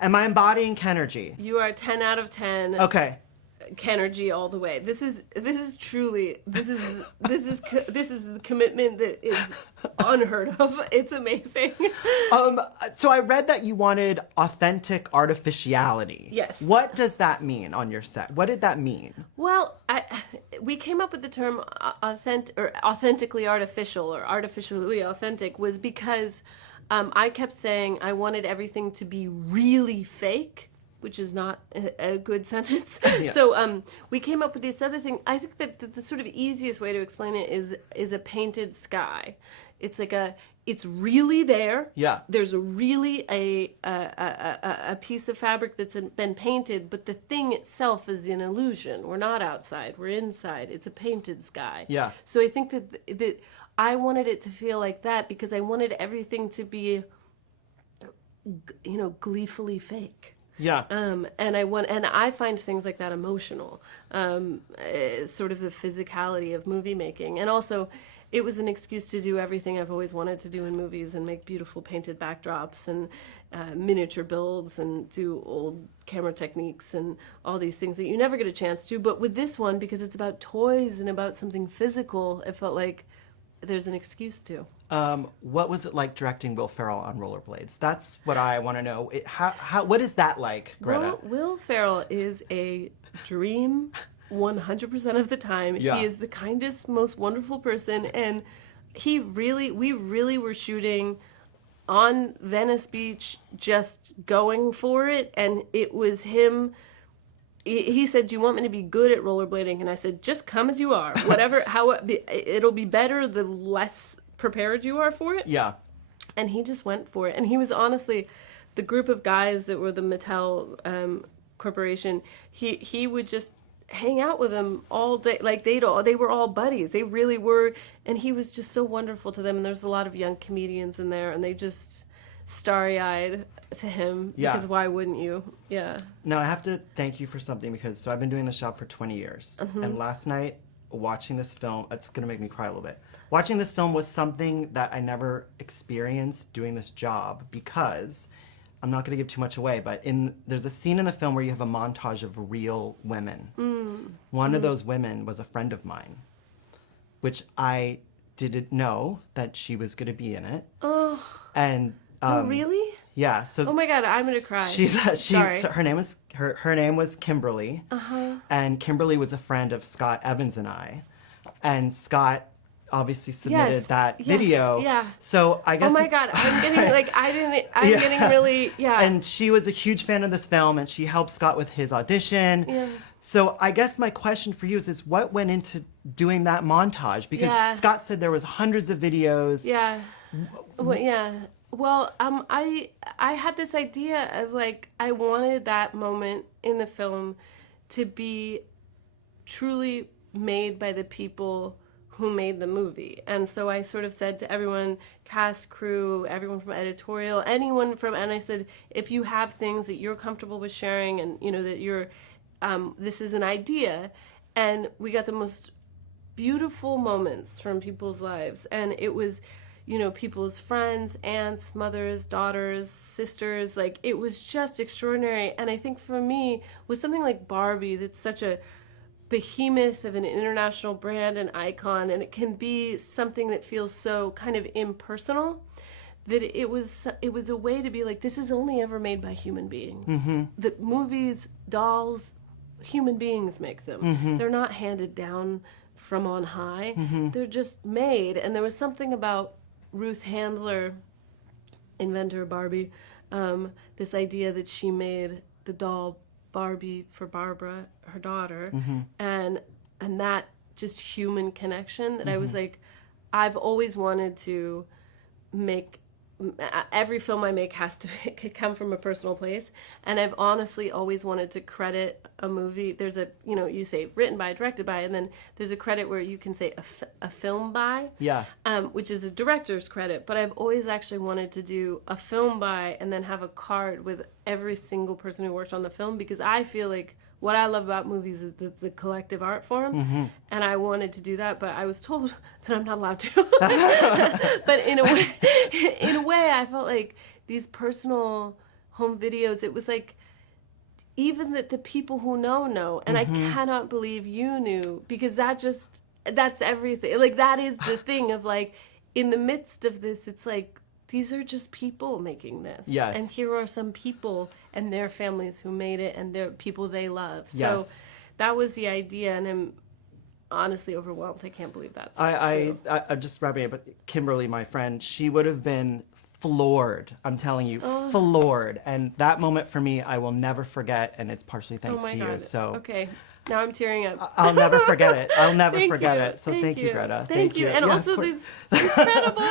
Am I embodying Kenergy? You are 10 out of 10. Okay. Kenergy all the way. This is truly this is the commitment that is unheard of. It's amazing. So I read that you wanted authentic artificiality. Yes. What does that mean on your set? What did that mean? Well, we came up with the term authentically artificial or artificially authentic was because I kept saying I wanted everything to be really fake, which is not a good sentence. Yeah. So we came up with this other thing. I think that the sort of easiest way to explain it is a painted sky. It's like it's really there. Yeah. There's really a piece of fabric that's been painted, but the thing itself is an illusion. We're not outside. We're inside. It's a painted sky. Yeah. So I think that I wanted it to feel like that because I wanted everything to be, gleefully fake. Yeah. And I find things like that emotional, sort of the physicality of movie making. And also, it was an excuse to do everything I've always wanted to do in movies and make beautiful painted backdrops and miniature builds and do old camera techniques and all these things that you never get a chance to. But with this one, because it's about toys and about something physical, it felt like there's an excuse to. What was it like directing Will Ferrell on rollerblades? That's what I want to know. What is that like, Greta? Will Ferrell is a dream 100% of the time. Yeah. He is the kindest, most wonderful person, and we really were shooting on Venice Beach, just going for it, and it was him. He said, "Do you want me to be good at rollerblading?" And I said, "Just come as you are. Whatever, it'll be better the less prepared you are for it." Yeah. And he just went for it. And he was honestly, the group of guys that were the Mattel Corporation, he would just hang out with them all day. Like they were all buddies. They really were. And he was just so wonderful to them. And there's a lot of young comedians in there, and they just starry-eyed to him. Yeah. Because why wouldn't you? Yeah. No, I have to thank you for something because I've been doing this job for 20 years. Mm-hmm. And last night, watching this film, it's going to make me cry a little bit. Watching this film was something that I never experienced doing this job because, I'm not going to give too much away, but there's a scene in the film where you have a montage of real women. Mm. One of those women was a friend of mine, which I didn't know that she was going to be in it. Oh. And oh, really? Yeah. So. Oh my God, I'm gonna cry. Sorry. So her name was Kimberly. Uh-huh. And Kimberly was a friend of Scott Evans and I, and Scott obviously submitted that video. Yeah. So I guess. Oh my God, I'm getting getting really. Yeah. And she was a huge fan of this film, and she helped Scott with his audition. Yeah. So I guess my question for you is what went into doing that montage? Because Scott said there was hundreds of videos. Yeah. Well, yeah. Well, I had this idea of like I wanted that moment in the film to be truly made by the people who made the movie. And so I sort of said to everyone, cast, crew, everyone from editorial, and I said, if you have things that you're comfortable with sharing and that you're this is an idea, and we got the most beautiful moments from people's lives, and it was people's friends, aunts, mothers, daughters, sisters. Like, it was just extraordinary. And I think for me, with something like Barbie, that's such a behemoth of an international brand and icon, and it can be something that feels so kind of impersonal, that it was a way to be like, this is only ever made by human beings. Mm-hmm. The movies, dolls, human beings make them. Mm-hmm. They're not handed down from on high. Mm-hmm. They're just made. And there was something about Ruth Handler, inventor of Barbie, this idea that she made the doll Barbie for Barbara, her daughter, mm-hmm. and that just human connection that mm-hmm. I was like, I've always wanted to make. Every film I make has to come from a personal place, and I've honestly always wanted to credit a movie. There's a, you say written by, directed by, and then there's a credit where you can say a film by, which is a director's credit. But I've always actually wanted to do a film by and then have a card with every single person who worked on the film, because I feel like what I love about movies is that it's a collective art form, mm-hmm. and I wanted to do that, but I was told that I'm not allowed to. But in a way, I felt like these personal, home videos, it was like, even that the people who know, and I cannot believe you knew, because that's everything. Like, that is the thing of, like, in the midst of this, it's like, these are just people making this. Yes. And here are some people and their families who made it, and their people they love. Yes. So that was the idea, and I'm honestly overwhelmed. I can't believe that's I'm just wrapping it, but Kimberly, my friend, she would have been floored. I'm telling you, floored. And that moment for me, I will never forget, and it's partially thanks to God. you. So okay, now I'm tearing up. I'll never forget it. I'll never forget it. So thank you, Greta. Thank you. And Yeah, also of course. these incredible